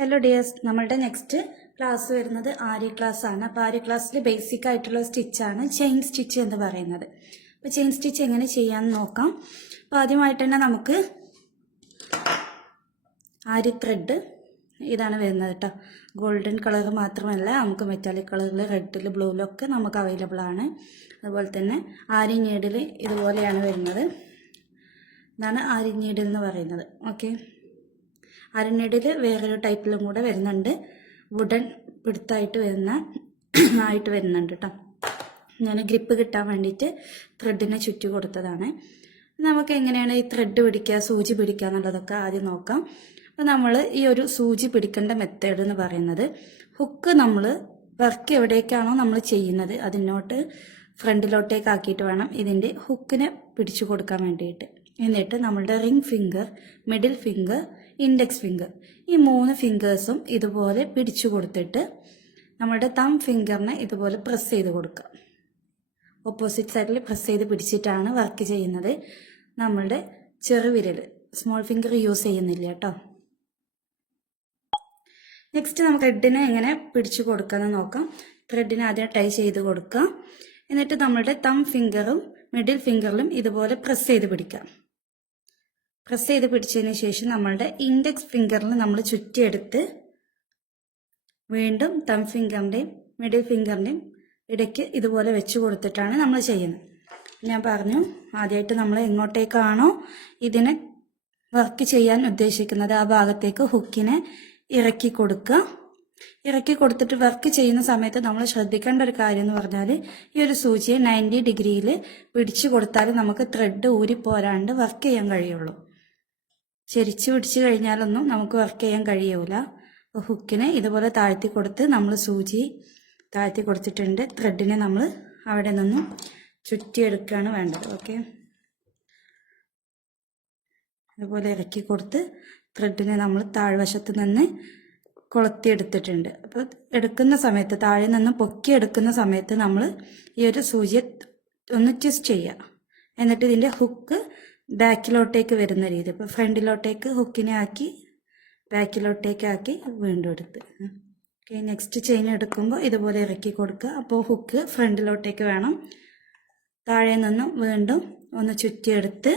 Hello dears, നമ്മളുടെ next class വരുന്നത് ആരി class ആണ്. അപ്പോൾ ആരി ക്ലാസ്സിൽ ബേസിക് ആയിട്ടുള്ള സ്റ്റിച്ചാണ് ചെയിൻ സ്റ്റിച്ച് എന്ന് പറയുന്നത്. അപ്പോൾ ചെയിൻ സ്റ്റിച്ച് എങ്ങനെ ചെയ്യാമെന്ന് നോക്കാം. അപ്പോൾ ആദ്യമായിട്ട് തന്നെ നമുക്ക് ആരി ത്രെഡ് ഇതാണ് വരുന്നത് കേട്ടോ. ഗോൾഡൻ കളർ മാത്രമല്ല, നമുക്ക് മെറ്റാലിക് കളറിൽ റെഡിൽ ബ്ലൂവിലൊക്കെ നമുക്ക് അവൈലബിൾ ആണ്. അതുപോലെ തന്നെ ആരി നീഡിൽ ഇതുപോലെയാണ് വരുന്നത്. ഇതാണ് ആരി നീഡിൽ എന്ന് പറയുന്നത്. ഓക്കെ, ആരി നീഡിൽ വേറൊരു ടൈപ്പിലും കൂടെ വരുന്നുണ്ട്. വുഡൻ പിടുത്തായിട്ട് വരുന്നുണ്ട് കേട്ടോ. ഞാൻ ഗ്രിപ്പ് കിട്ടാൻ വേണ്ടിയിട്ട് ത്രെഡിനെ ചുറ്റി കൊടുത്തതാണ്. നമുക്ക് എങ്ങനെയാണ് ഈ ത്രെഡ് പിടിക്കുക, സൂചി പിടിക്കുക എന്നുള്ളതൊക്കെ ആദ്യം നോക്കാം. അപ്പോൾ നമ്മൾ ഈ ഒരു സൂചി പിടിക്കേണ്ട മെത്തേഡ് എന്ന് പറയുന്നത്, ഹുക്ക് നമ്മൾ വർക്ക് എവിടേക്കാണോ നമ്മൾ ചെയ്യുന്നത് അതിനോട്ട് ഫ്രണ്ടിലോട്ടേക്ക് ആക്കിയിട്ട് വേണം ഇതിൻ്റെ ഹുക്കിനെ പിടിച്ചു കൊടുക്കാൻ വേണ്ടിയിട്ട്. എന്നിട്ട് നമ്മളുടെ ring finger, middle finger, index finger, ഈ 3 ഫിംഗേഴ്സും ഇതുപോലെ പിടിച്ചു കൊടുത്തിട്ട് നമ്മളുടെ തം ഫിംഗറിനെ ഇതുപോലെ പ്രസ് ചെയ്ത് കൊടുക്കുക. ഓപ്പോസിറ്റ് സൈഡിൽ പ്രസ് ചെയ്ത് പിടിച്ചിട്ടാണ് വർക്ക് ചെയ്യുന്നത്. നമ്മളുടെ ചെറുവിരൽ, സ്മോൾ ഫിംഗർ യൂസ് ചെയ്യുന്നില്ല കേട്ടോ. നെക്സ്റ്റ് നമുക്ക് ത്രെഡിനെ എങ്ങനെ പിടിച്ചു കൊടുക്കാമെന്ന് നോക്കാം. ത്രെഡിനെ ആദ്യം ടൈ ചെയ്ത് കൊടുക്കുക. എന്നിട്ട് നമ്മളുടെ തം ഫിംഗറും മിഡിൽ ഫിംഗറിലും ഇതുപോലെ പ്രസ് ചെയ്ത് പിടിക്കാം. പ്രസ് ചെയ്ത് പിടിച്ചതിന് ശേഷം നമ്മളുടെ ഇൻഡെക്സ് ഫിംഗറിൽ നമ്മൾ ചുറ്റിയെടുത്ത് വീണ്ടും തം ഫിംഗറിൻ്റെയും മിഡിൽ ഫിംഗറിൻ്റെയും ഇടയ്ക്ക് ഇതുപോലെ വെച്ച് കൊടുത്തിട്ടാണ് നമ്മൾ ചെയ്യുന്നത്. ഞാൻ പറഞ്ഞു, ആദ്യമായിട്ട് നമ്മൾ എങ്ങോട്ടേക്കാണോ ഇതിനെ വർക്ക് ചെയ്യാൻ ഉദ്ദേശിക്കുന്നത് ആ ഭാഗത്തേക്ക് ഹുക്കിനെ ഇറക്കി കൊടുക്കുക. ഇറക്കി കൊടുത്തിട്ട് വർക്ക് ചെയ്യുന്ന സമയത്ത് നമ്മൾ ശ്രദ്ധിക്കേണ്ട ഒരു കാര്യം എന്ന് പറഞ്ഞാൽ, ഈ ഒരു സൂചിയെ 90 ഡിഗ്രിയിൽ പിടിച്ചു കൊടുത്താൽ നമുക്ക് ത്രെഡ് ഊരിപ്പോരാണ്ട് വർക്ക് ചെയ്യാൻ കഴിയുള്ളൂ. ചെരിച്ച് പിടിച്ചു കഴിഞ്ഞാലൊന്നും നമുക്ക് വർക്ക് ചെയ്യാൻ കഴിയൂല. അപ്പോൾ ഹുക്കിനെ ഇതുപോലെ താഴ്ത്തി കൊടുത്ത് നമ്മൾ സൂചി താഴ്ത്തി കൊടുത്തിട്ടുണ്ട്. ത്രെഡിനെ നമ്മൾ അവിടെ നിന്നും ചുറ്റിയെടുക്കുകയാണ് വേണ്ടത്. ഓക്കെ, അതുപോലെ ഇറക്കി കൊടുത്ത് ത്രെഡിനെ നമ്മൾ താഴ്വശത്ത് നിന്ന് കൊളുത്തിയെടുത്തിട്ടുണ്ട്. അപ്പോൾ എടുക്കുന്ന സമയത്ത്, താഴെ നിന്ന് പൊക്കി എടുക്കുന്ന സമയത്ത് നമ്മൾ ഈ ഒരു സൂചിയെ ഒന്ന് ട്വിസ്റ്റ് ചെയ്യുക. എന്നിട്ട് ഇതിൻ്റെ ഹുക്ക് ബാക്കിലോട്ടേക്ക് വരുന്ന രീതി, ഇപ്പോൾ ഫ്രണ്ടിലോട്ടേക്ക് ഹുക്കിനെ ആക്കി ബാക്കിലോട്ടേക്ക് ആക്കി വീണ്ടും എടുത്ത്. ഓക്കെ, നെക്സ്റ്റ് ചെയിൻ എടുക്കുമ്പോൾ ഇതുപോലെ ഇറക്കി കൊടുക്കുക. അപ്പോൾ ഹുക്ക് ഫ്രണ്ടിലോട്ടേക്ക് വേണം. താഴെ നിന്നും വീണ്ടും ഒന്ന് ചുറ്റിയെടുത്ത്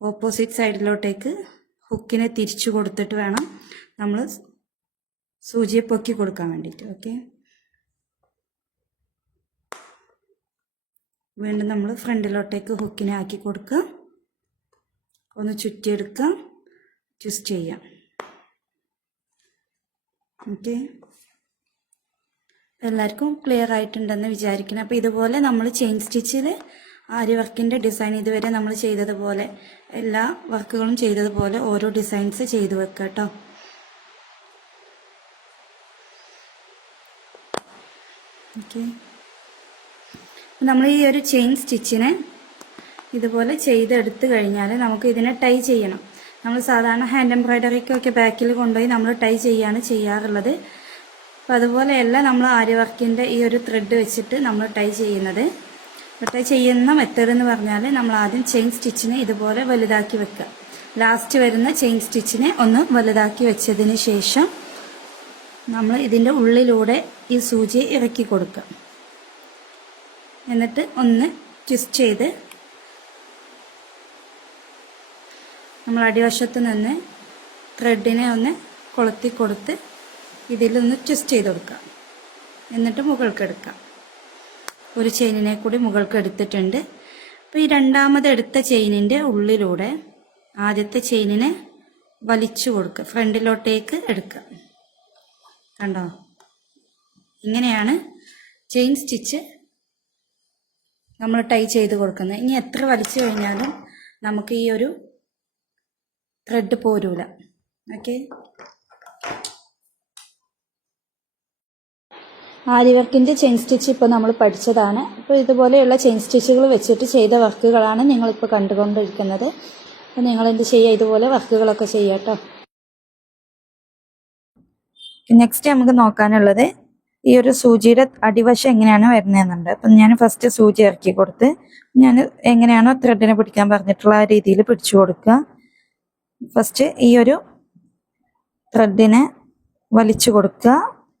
ഓപ്പോസിറ്റ് സൈഡിലോട്ടേക്ക് ഹുക്കിനെ തിരിച്ചു കൊടുത്തിട്ട് വേണം നമ്മൾ സൂചിയെ പൊക്കി കൊടുക്കാൻ വേണ്ടിയിട്ട്. ഓക്കെ, വീണ്ടും നമ്മൾ ഫ്രണ്ടിലോട്ടേക്ക് ഹുക്കിനെ ആക്കി കൊടുക്കുക. ഒന്ന് ചുറ്റിയെടുക്കുക, ട്വിസ്റ്റ് ചെയ്യാം. ഓക്കെ, എല്ലാവർക്കും ക്ലിയർ ആയിട്ടുണ്ടെന്ന് വിചാരിക്കണം. അപ്പോൾ ഇതുപോലെ നമ്മൾ ചെയിൻ സ്റ്റിച്ചിൽ ആരി വർക്കിൻ്റെ ഡിസൈൻ ഇതുവരെ നമ്മൾ ചെയ്തതുപോലെ, എല്ലാ വർക്കുകളും ചെയ്തതുപോലെ ഓരോ ഡിസൈൻസ് ചെയ്ത് വെക്കുക കേട്ടോ. ഓക്കെ, നമ്മൾ ഈ ഒരു ചെയിൻ സ്റ്റിച്ചിനെ ഇതുപോലെ ചെയ്തെടുത്ത് കഴിഞ്ഞാൽ നമുക്ക് ഇതിനെ ടൈ ചെയ്യണം. നമ്മൾ സാധാരണ ഹാൻഡ് എംബ്രോയ്ഡറിക്കൊക്കെ ബാക്കിൽ കൊണ്ടുപോയി നമ്മൾ ടൈ ചെയ്യാണ് ചെയ്യാറുള്ളത്. അപ്പോൾ അതുപോലെയല്ല നമ്മൾ ആരി വർക്കിൻ്റെ ഈ ഒരു ത്രെഡ് വെച്ചിട്ട് നമ്മൾ ടൈ ചെയ്യുന്നത്. ടൈ ചെയ്യുന്ന മെത്തേഡ് എന്ന് പറഞ്ഞാൽ, നമ്മൾ ആദ്യം ചെയിൻ സ്റ്റിച്ചിനെ ഇതുപോലെ വലുതാക്കി വെക്കുക. ലാസ്റ്റ് വരുന്ന ചെയിൻ സ്റ്റിച്ചിനെ ഒന്ന് വലുതാക്കി വെച്ചതിന് ശേഷം നമ്മൾ ഇതിൻ്റെ ഉള്ളിലൂടെ ഈ സൂചി ഇറക്കി കൊടുക്കുക. എന്നിട്ട് ഒന്ന് ട്വിസ്റ്റ് ചെയ്ത് നമ്മൾ അടിവശത്ത് നിന്ന് ത്രെഡിനെ ഒന്ന് കൊളുത്തി കൊടുത്ത് ഇതിലൊന്ന് ട്വിസ്റ്റ് ചെയ്ത് കൊടുക്കുക. എന്നിട്ട് മുകൾക്ക് എടുക്കാം. ഒരു ചെയിനിനെ കൂടി മുകൾക്ക് എടുത്തിട്ടുണ്ട്. അപ്പോൾ ഈ രണ്ടാമത് എടുത്ത ചെയിനിൻ്റെ ഉള്ളിലൂടെ ആദ്യത്തെ ചെയിനിനെ വലിച്ചു കൊടുക്കുക, ഫ്രണ്ടിലോട്ടേക്ക് എടുക്കുക. കണ്ടോ, ഇങ്ങനെയാണ് ചെയിൻ സ്റ്റിച്ച് നമ്മൾ ടൈ ചെയ്ത് കൊടുക്കുന്നത്. ഇനി എത്ര വലിച്ചു കഴിഞ്ഞാലും നമുക്ക് ഈ ഒരു ത്രെഡ് പോരൂല. ഓക്കെ, ആരി വർക്കിൻ്റെ ചെയിൻ സ്റ്റിച്ച് ഇപ്പോൾ നമ്മൾ പഠിച്ചതാണ്. അപ്പോൾ ഇതുപോലെയുള്ള ചെയിൻ സ്റ്റിച്ചുകൾ വെച്ചിട്ട് ചെയ്ത വർക്കുകളാണ് നിങ്ങളിപ്പോൾ കണ്ടുകൊണ്ടിരിക്കുന്നത്. അപ്പോൾ നിങ്ങളെന്ത് ചെയ്യുക, ഇതുപോലെ വർക്കുകളൊക്കെ ചെയ്യുക കേട്ടോ. നെക്സ്റ്റ് നമുക്ക് നോക്കാനുള്ളത് ഈ ഒരു സൂചിയുടെ അടിവശം എങ്ങനെയാണ് വരുന്നതെന്നുണ്ട്. അപ്പം ഞാൻ ഫസ്റ്റ് സൂചി ഇറക്കി കൊടുത്ത് ഞാൻ എങ്ങനെയാണോ ത്രെഡിനെ പിടിക്കാൻ പറഞ്ഞിട്ടുള്ള ആ രീതിയിൽ പിടിച്ചു കൊടുക്കുക. ഫസ്റ്റ് ഈ ഒരു ത്രെഡിനെ വലിച്ചു കൊടുക്കുക,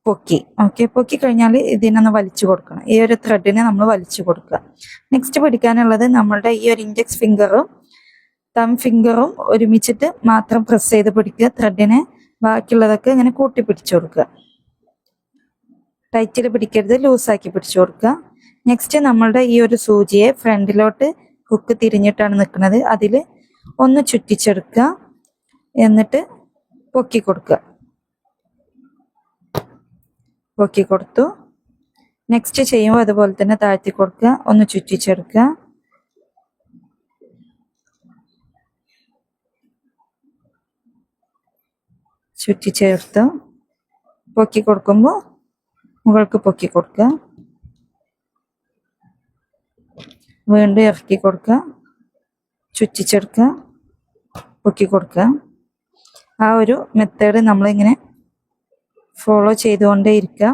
പൊക്കി. ഓക്കെ, പൊക്കി കഴിഞ്ഞാൽ ഇതിനൊന്ന് വലിച്ചു കൊടുക്കണം. ഈ ഒരു ത്രെഡിനെ നമ്മൾ വലിച്ചു കൊടുക്കുക. നെക്സ്റ്റ് പഠിക്കാനുള്ളത് നമ്മളുടെ ഈ ഒരു ഇൻഡെക്സ് ഫിംഗറും തം ഫിംഗറും ഒരുമിച്ചിട്ട് മാത്രം പ്രസ് ചെയ്ത് പിടിക്കുക ത്രെഡിനെ. ബാക്കിയുള്ളതൊക്കെ ഇങ്ങനെ കൂട്ടി പിടിച്ചു കൊടുക്കുക. ടൈറ്റിൽ പിടിക്കരുത്, ലൂസാക്കി പിടിച്ചു കൊടുക്കുക. നെക്സ്റ്റ് നമ്മളുടെ ഈ ഒരു സൂചിയെ ഫ്രണ്ടിലോട്ട് ഹുക്ക് തിരിഞ്ഞിട്ടാണ് നിൽക്കുന്നത്, അതിൽ ഒന്ന് ചുറ്റിച്ചെടുക്കുക, എന്നിട്ട് പൊക്കി കൊടുക്കുക. പൊക്കി കൊടുത്തു. നെക്സ്റ്റ് ചെയ്യുമ്പോൾ അതുപോലെ തന്നെ താഴ്ത്തി കൊടുക്കുക, ഒന്ന് ചുറ്റിച്ചെടുക്കുക. ചുറ്റിച്ചേർത്ത് പൊക്കി കൊടുക്കുമ്പോൾ മുകൾക്ക് പൊക്കി കൊടുക്കുക, വീണ്ടും ഇറക്കി കൊടുക്കുക, ചുറ്റിച്ചെടുക്കുക, പൊക്കി കൊടുക്കുക. ആ ഒരു മെത്തേഡ് നമ്മളിങ്ങനെ ഫോളോ ചെയ്തുകൊണ്ടേ ഇരിക്കുക.